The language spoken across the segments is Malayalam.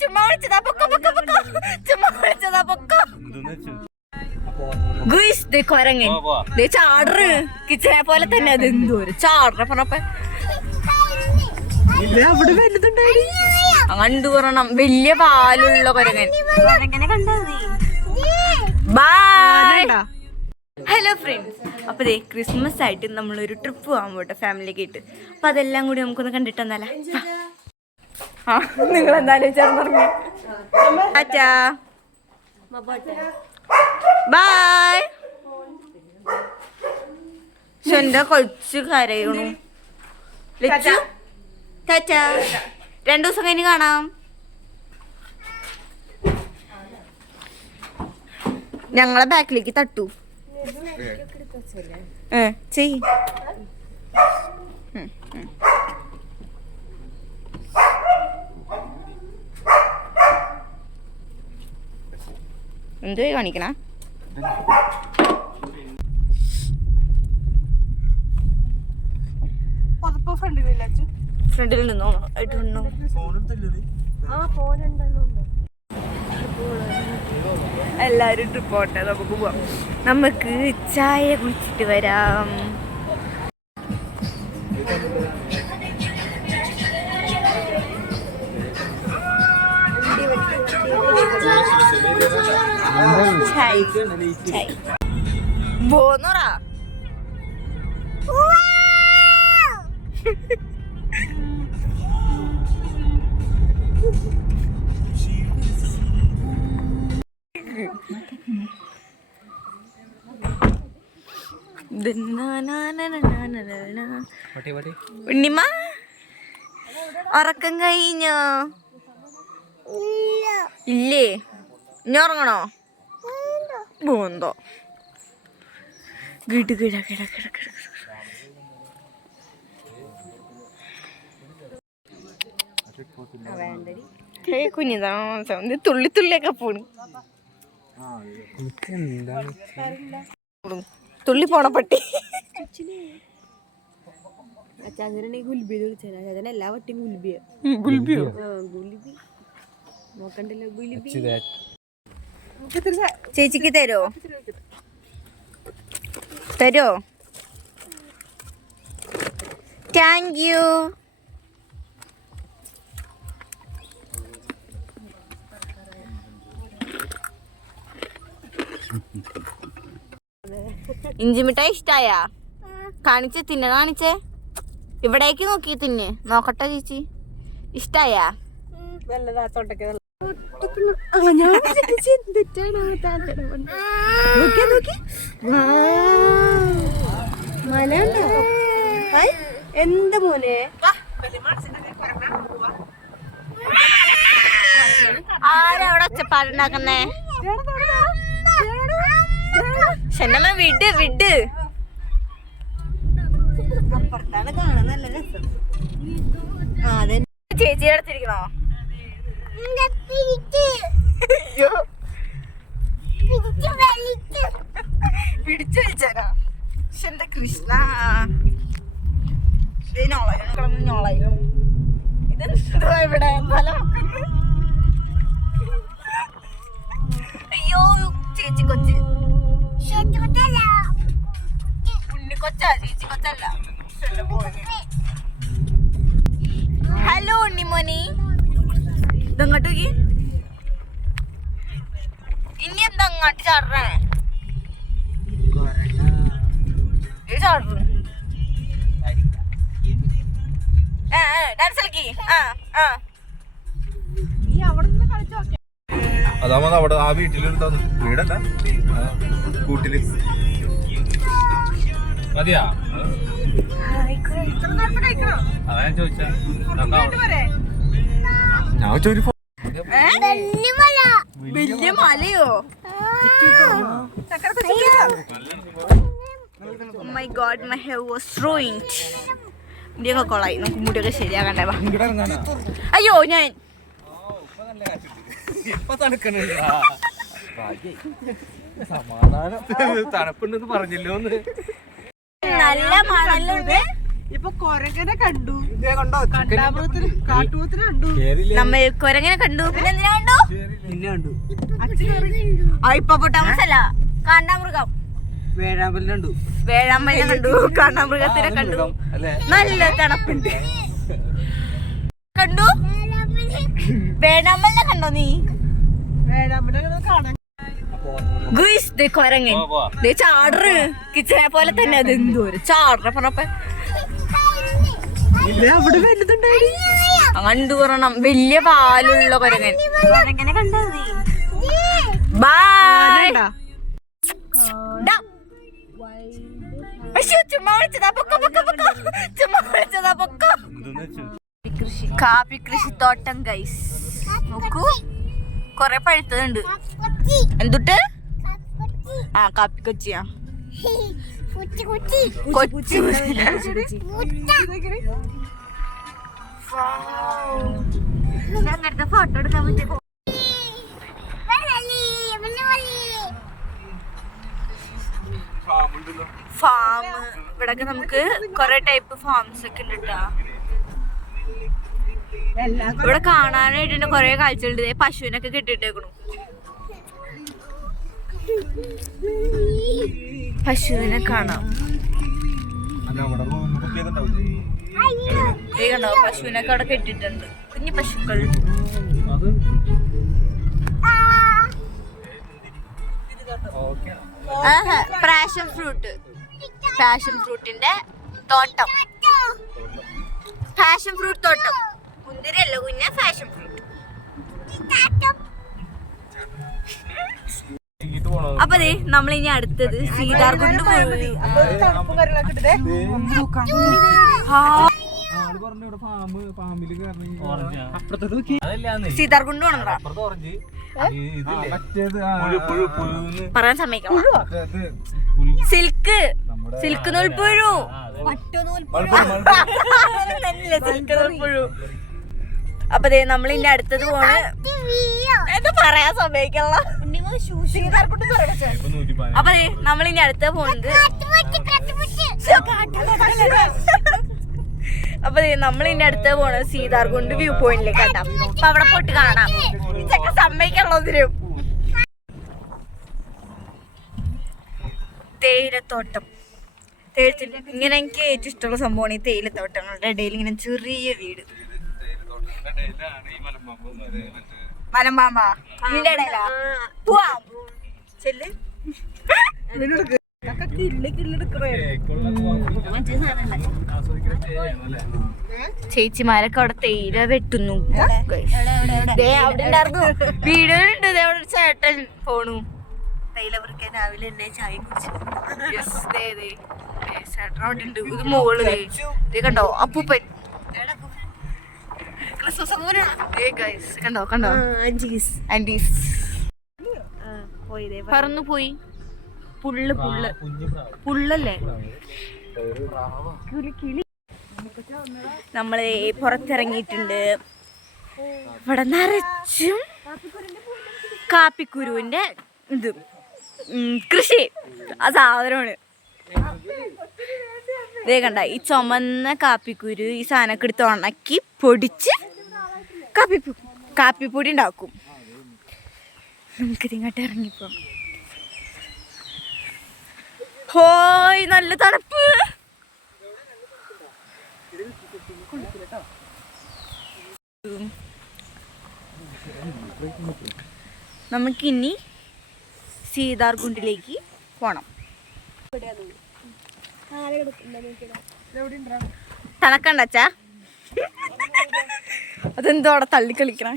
ചുമ്മാ വിളിച്ചതാ പൊക്കോ. കൊരങ്ങൻ ചാടറ് കിച്ചനെ പോലെ തന്നെ. അത് എന്തോരം ചാടറ പറഞ്ഞപ്പ അവിടെ വലുതുണ്ടായി. കണ്ടു പറയണം, വലിയ പാലുള്ള കൊരങ്ങൻ. ബൈ. ഹലോ ഫ്രണ്ട്സ്, അപ്പോൾ ദേ ക്രിസ്മസ് ആയിട്ട് നമ്മളൊരു ട്രിപ്പ് പോകാൻ പോട്ടെ ഫാമിലിയൊക്കെ ആയിട്ട്. അപ്പം അതെല്ലാം കൂടി നമുക്കൊന്ന് കണ്ടിട്ട് വന്നാലേ. ആ നിങ്ങളെന്തായാലും ചേർന്നിറങ്ങി. അച്ഛാ ബൈ. എന്റെ കൊച്ചു കരയണു. ലച്ചു ടാറ്റ, 2 ദിവസം കഴിഞ്ഞ് കാണാം. ഞങ്ങളെ ബാക്കിലേക്ക് തട്ടു. ചെയ്. എന്തോ കാണിക്കണ? ഫ്രണ്ടിൽ നിന്നോ ആയിട്ടുണ്ടോ? എല്ലാരും ട്രിപ്പ് പോട്ടെ, നമുക്ക് പോവാം. നമുക്ക് ചായ കുടിച്ചിട്ട് വരാം. പോന്നോറാ. ഉണ്ണിമ്മ ഉറക്കം കഴിഞ്ഞോ? ഇല്ലേ, ഇനി ഉറങ്ങണോ? പോന്തോ കിട കിട കിട കിട കിട. കുഞ്ഞിതാണ് തുള്ളി തുള്ളിയൊക്കെ പോണ്. തുള്ളി പോണ പട്ടി. എല്ലാ വട്ടിയും ഗുൽബിയോ നോക്കണ്ടല്ലോ. ഗുൽബി ചേച്ചിക്ക് തരോ? Thank you. ഇഞ്ചി മിഠായി ഇഷ്ടായാ? കാണിച്ചേ, തിന്നെ കാണിച്ചേ. ഇവിടേക്ക് നോക്കി തിന്ന് നോക്കട്ടെ ചേച്ചി. ഇഷ്ടായാ? എന്താ മോനെ? ആരവിടെ ഒച്ചപ്പാടുണ്ടാക്കുന്നേ? വിട് വിട്. അപ്പുറത്താണ് കാണാൻ നല്ല രസം. ചേച്ചി എടുത്തിരിക്കണോ? പിടിച്ചു വലിച്ചാലോ? എന്റെ കൃഷ്ണ, ഇതെന്തോ ഇവിടെ അയ്യോ ചേച്ചി കൊച്ച്. ഉണ്ണിക്കൊച്ചാ, ചേച്ചി കൊച്ചല്ല. ഹലോ ഉണ്ണിമോനി, ഇതങ്ങോട്ട് നോക്കി. ഇനി എന്താ അങ്ങോട്ട് ചാടണേ? ചാടു ഡാൻസ് കളിക്കി. അതാവുമ്പോ അവിടെ ആ വീട്ടിലെടുത്താ വീടല്ല കൂട്ടില് മതിയാ. അതാ ഞാൻ ചോദിച്ചാ. ഞാൻ ചോദിച്ചു വലിയ മലയോ? Oh my god, my hair was ruined. മുടിയൊക്കെ കൊളായി. നമുക്ക് മുടിയൊക്കെ ശരിയാക്കണ്ടേ? അയ്യോ ഞാൻ തണുപ്പുണ്ടെന്ന് പറഞ്ഞല്ലോ. നല്ല മണലുണ്ട്, ഇപ്പൊ കൊരങ്ങനെ കണ്ടു, കണ്ടാമൃഗത്തിന് കാട്ടുപോത്തിന് കണ്ടു, നമ്മൾ കൊരങ്ങനെ കണ്ടു. പിന്നെ എന്തിനാ കണ്ടു? പിന്നെ കണ്ടു ഹിപ്പോപ്പൊട്ടാമസ് അല്ല, കാണ്ടാമൃഗം. വേഴാമ്പലിനെ കണ്ടു. വേഴാമ്പലിനെ കണ്ടു, കാണ്ടാമൃഗത്തിനെ കണ്ടു. നല്ല തണുപ്പുണ്ട്. കണ്ടു വേഴാമ്പലിനെ കണ്ടോ നീ? വേഴാമ്പലിനെ കാണാൻ ഗുയ്സ്, ദേ കൊരങ്ങൻ ദേ ചാടറ്. കിച്ചനെ പോലെ തന്നെ അത് എന്തോര് ചാടറ പറഞ്ഞപ്പോ അവിടെ വലുതുണ്ടായി. കണ്ടു പറയണം, വലിയ പാലുള്ള കൊരങ്ങൻ. കൊരങ്ങനെ കണ്ടോ നീ? ബൈ. ചുമ്മാ വിളിച്ചതാ, പൊക്കോ പൊക്കോ പൊക്കോ. ചുമ്മാ വിളിച്ചതാ, പൊക്കോ. കാപ്പി കൃഷിത്തോട്ടം ഗൈസ്, നോക്കൂ കൊറേ പഴുത്തതുണ്ട്. എന്തുട്ട്? ആ കാപ്പി കൊച്ചിയാ, കൊച്ചു. അങ്ങനത്തെ ഫോട്ടോ എടുക്കാൻ പറ്റും. ഫാം ഇവിടൊക്കെ നമുക്ക് കൊറേ ടൈപ്പ് ഫാംസ് ഒക്കെ ഉണ്ട് കേട്ടാ. ഇവിടെ കാണാനായിട്ട് കൊറേ കാഴ്ചകളുണ്ട്. പശുവിനൊക്കെ കെട്ടിട്ടേക്കണു. പശുവിനെ കാണാം. കണ്ടോ, പശുവിനൊക്കെ അവിടെ കെട്ടിട്ടുണ്ട്. കുഞ്ഞു പശുക്കൾ. പാഷൻ ഫ്രൂട്ട്, പാഷൻ ഫ്രൂട്ടിന്റെ തോട്ടം. പാഷൻ ഫ്രൂട്ട് തോട്ടം. മുന്തിരിയല്ല കുഞ്ഞ, പാഷൻ ഫ്രൂട്ട്. അപ്പൊ നമ്മൾ ഇനി അടുത്തത് സീതാർകുണ്ട് പോയി. സീതാർകുണ്ട് പോണോ പറയാൻ സമ്മതിക്കണം. സിൽക്ക്, സിൽക്ക് നൂൽപ്പുഴു. സിൽക്ക് നൂൽപ്പുഴു. അപ്പൊ നമ്മൾ ഇനി അടുത്തത് പോണ്. എന്താ പറയാൻ സമ്മതിക്കണ. അപ്പൊ നമ്മൾ ഇനി അടുത്ത പോകുന്നത്. അപ്പൊ നമ്മൾ ഇനി അടുത്ത പോണത് സീതാർകുണ്ട് വ്യൂ പോയിന്റിലേക്ക് കേട്ടാ. അപ്പൊ അവിടെ പോയിട്ട് കാണാം. ഇതൊക്കെ സമ്മതിക്കുള്ളതിനും. തേയിലത്തോട്ടം. ഇങ്ങനെ എനിക്ക് ഏറ്റവും ഇഷ്ടമുള്ള സംഭവമാണ് ഈ തേയിലത്തോട്ടങ്ങളുടെ ഇടയിൽ ഇങ്ങനെ ചെറിയ വീട്. മലമ്പാമ്പാ ഇതിന്റെ ഇടയിലാ. പോവാം, ചെല്ല്. ചേച്ചിമാരൊക്കെ അവിടെ തേയില വെട്ടുന്നു. അവിടെ ഉണ്ടായിരുന്നു, വീടുകളുണ്ട്. അവിടെ ഒരു ചേട്ടൻ പോണു തേയില പറിക്കാൻ. രാവിലെ തന്നെ ചായ കുടിച്ചു. ചേട്ടൻ അവിടെ ഉണ്ട്. ഇത് മോള് കണ്ടോ, അപ്പൂപ്പൻ. കണ്ടോ കണ്ടോ, ആന്റീസ് പറന്നു പോയി. പുള്ള് പുള്ള് പുള്ളല്ലേ. നമ്മള് പുറത്തിറങ്ങിയിട്ടുണ്ട്. ഇവിടെ നിറച്ചും കാപ്പിക്കുരുവിന്റെ ഇത് കൃഷി. ആ സാധനമാണ്. ഇതേ കണ്ട, ഈ ചുമന്ന കാപ്പിക്കുരു ഈ സാധനമൊക്കെ എടുത്ത് ഉണക്കി പൊടിച്ച് കാപ്പിപ്പൊടി ഉണ്ടാക്കും. നമുക്കിത് ഇങ്ങോട്ട് ഇറങ്ങിപ്പോ. ഹോയ്, നല്ല തണുപ്പ്. നമുക്കിനി സീതാർകുണ്ടിലേക്ക് പോണം. തണക്കണ്ടച്ചാ, അതെന്തോ അവിടെ തള്ളിക്കളിക്കണ.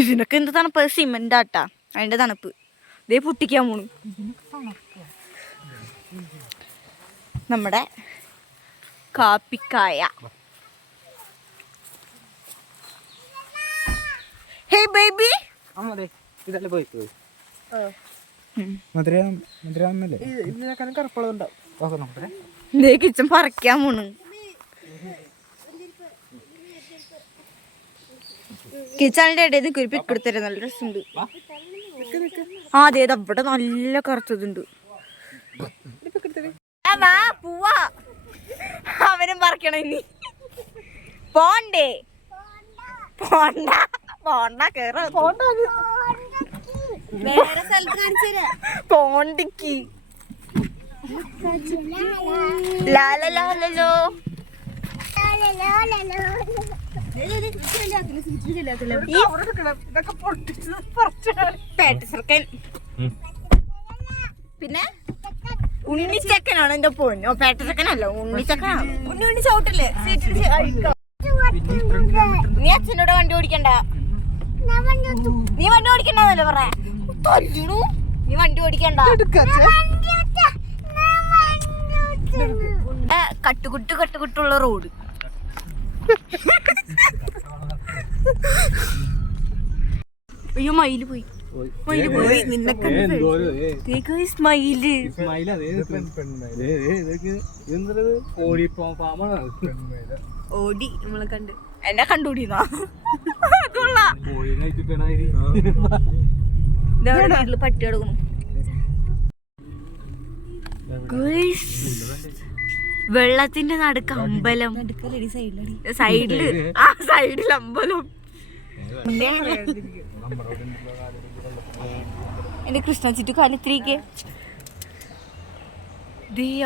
ഇതിനൊക്കെ എന്ത് തണുപ്പ്? സിമെന്റ് ആട്ടാ അതിന്റെ തണുപ്പ്. ഇതേ പൊട്ടിക്കാൻ പോണു. നമ്മുടെ കാപ്പിക്കായ. ഹേ ബേബി, കിച്ചൻ പറിക്കാൻ പോണു. കിച്ചണിന്റെ ഇടയിൽ നിന്ന് കുരിപ്പി കൊടുത്തരാം. നല്ല രസമുണ്ട്. ആ അതെ, അവിടെ നല്ല കറുത്തതുണ്ട്. വാ പോവാ. അവനും പറിക്കണം ഇനി. പോണ്ടേ? പോണ്ട പോണ്ട കേറ. വേറെ സ്ഥലത്ത് കാണിച്ചു. പോണ്ടിക്ക് ലാലോ. പിന്നെ ഉണ്ണിച്ചക്കനാണ് എന്റെ പൊന്നോ. പേട്ടച്ചക്കനല്ലോ, ഉണ്ണിച്ചക്കനാണ്. ഉണ്ണി ചവിട്ടില്ലേ സീറ്റിൽ. നീ അച്ഛനോട് വണ്ടി ഓടിക്കണ്ട. നീ വണ്ടി ഓടിക്കണ്ടെന്നല്ലേ പറയാ. നീ വണ്ടി ഓടിക്കണ്ട. കട്ടുകുട്ടുള്ള റോഡ്. അയ്യോ മയില് പോയി. നിന്നെ മയില് ഓടി നമ്മളെ കണ്ട്. എന്നെ കണ്ടുപിടിന്നാ വീട്ടില് പട്ടി കിടക്കുന്നു. വെള്ളത്തിന്റെ നടുക്ക് അമ്പലം. സൈഡില് സൈഡിൽ അമ്പലം. എന്റെ കൃഷ്ണ ചുറ്റു കാലത്തിരിക്കെ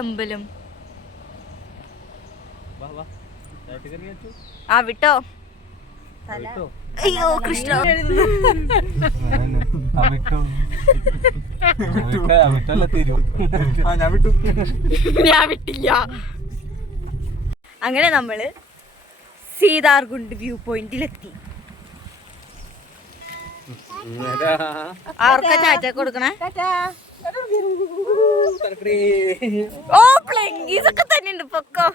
അമ്പലം. ആ വിട്ടോ. അയ്യോ കൃഷ്ണ. ഞാൻ വിട്ടില്ല. അങ്ങനെ നമ്മള് സീതാർകുണ്ട് വ്യൂ പോയിന്റിലെത്തി. ആർക്കാ ചാറ്റ കൊടുക്കണേ? ഓ പ്ലെങ്കീസ് ഒക്കെ തന്നെ ഉണ്ട്. പൊക്കോ.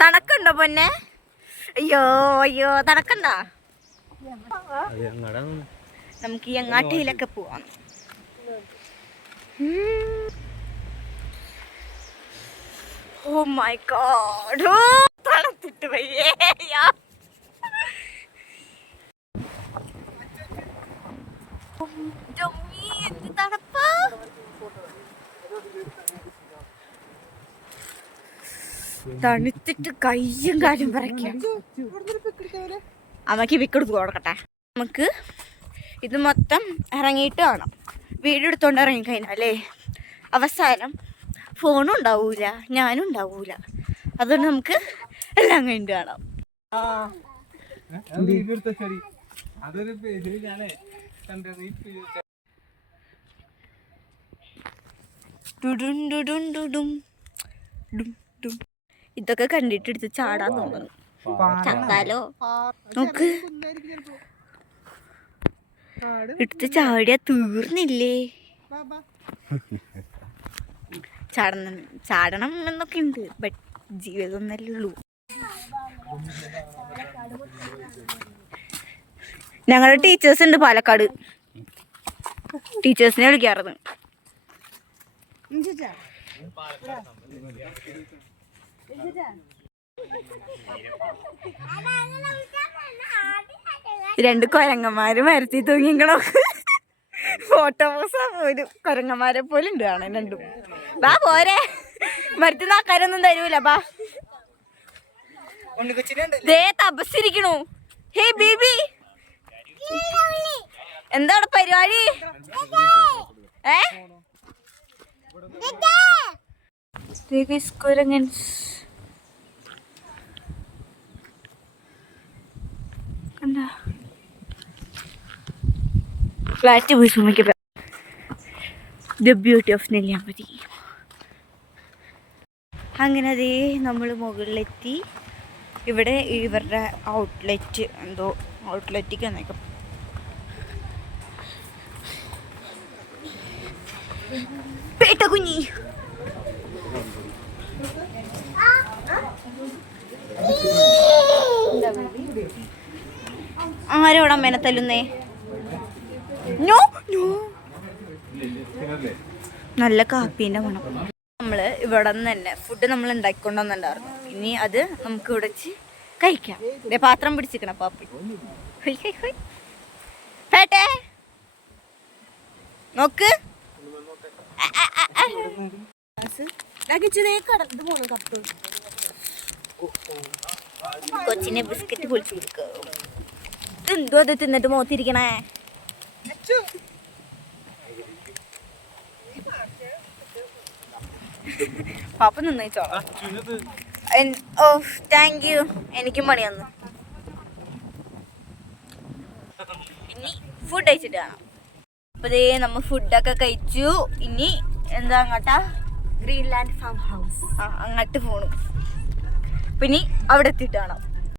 തണക്കുണ്ടോ പൊന്നെ? അയ്യോ തണക്കണ്ട. നമുക്ക് ഈ അങ്ങാട്ടിയിലൊക്കെ പോവാം. Oh my God. തണുത്തിട്ട് വയ്യേ. തണുപ്പാ. തണുത്തിട്ട് കയ്യും കാലും പറയ്ക്കാം. അമ്മക്ക് വിക്കെടുത്ത് കൊടുക്കട്ടെ. നമുക്ക് ഇത് മൊത്തം ഇറങ്ങിയിട്ട് വേണം. വീഡിയോ എടുത്തോണ്ട് ഇറങ്ങിക്കഴിഞ്ഞാലേ അവസാനം ഫോണും ഉണ്ടാവൂല, ഞാനും ഉണ്ടാവൂല. അതുകൊണ്ട് നമുക്ക് എല്ലാം കഴിഞ്ഞിട്ട് കാണാം. ഇതൊക്കെ കണ്ടിട്ട് എടുത്ത് ചാടാൻ തോന്നുന്നു. ചത്താലോ? നോക്ക്, എടുത്ത് ചാടിയാ തീർന്നില്ലേ. ചാടണം എന്നൊക്കെ ഉണ്ട്. ബട്ട് ജീവിതം ഒന്നല്ലേ ഉള്ളൂ. ഞങ്ങളുടെ ടീച്ചേഴ്സ് ഉണ്ട് പാലക്കാട്. ടീച്ചേഴ്സിനെ വിളിക്കാറുണ്ട്. രണ്ട് കൊരങ്ങന്മാര് മരത്തിൽ തൂങ്ങിക്കണോ. ഫോട്ടോ പോസാ പോലും കൊരങ്ങന്മാരെ പോലെ ഉണ്ട് കാണാൻ രണ്ടും. ബാ പോരെ, മരത്തിൽ നാക്കാരൊന്നും തരൂല. ബാ ദേ തപസ്സിരിക്കണു. ഹേ ബേബി, എന്താണ് പരിപാടി? കുരങ്ങൻ ഫ്ലാറ്റ് പോയി സുമിക്ക്. The beauty of Nelliyampathy. അങ്ങനെ അതേ നമ്മൾ മുകളിലെത്തി. ഇവിടെ ഇവരുടെ ഔട്ട്ലെറ്റ്, എന്തോ ഔട്ട്ലെറ്റിക്ക് എന്നൊക്കെ. പേട്ട കുഞ്ഞി ആരോടെ അമ്മേനെ തല്ലുന്നേ? നല്ല കാപ്പീൻ്റെ മണം. നമ്മൾ ഇവിടെ നിന്ന് തന്നെ ഫുഡ് നമ്മൾ ഉണ്ടാക്കിക്കൊണ്ടുവന്നിട്ടുണ്ടായിരുന്നു. ഇനി അത് നമുക്ക് ഇവിടെ വെച്ച് കഴിക്കാം. പാത്രം പിടിച്ചിരിക്കണ പാപ്പി. പേട്ടേ നോക്ക്. കൊച്ചിനെ ബിസ്ക്കറ്റ് പൊളിച്ചു കൊടുക്കുക. എന്തോ അത് തിന്നിട്ട് മോത്തിരിക്കണേ. പാപ്പ നന്നായിച്ചോളാം. ഓ താങ്ക് യു. എനിക്കും പണി തന്നു. ഇനി ഫുഡ് കഴിച്ചിട്ട് കാണാം. അപ്പൊ ദേ നമ്മ ഫുഡൊക്കെ കഴിച്ചു. ഇനി എന്താ അങ്ങോട്ടാ? Greenland farm house. അങ്ങോട്ട് പോണു. പിന്നെ അവിടെ എത്തിയിട്ട് കാണാം.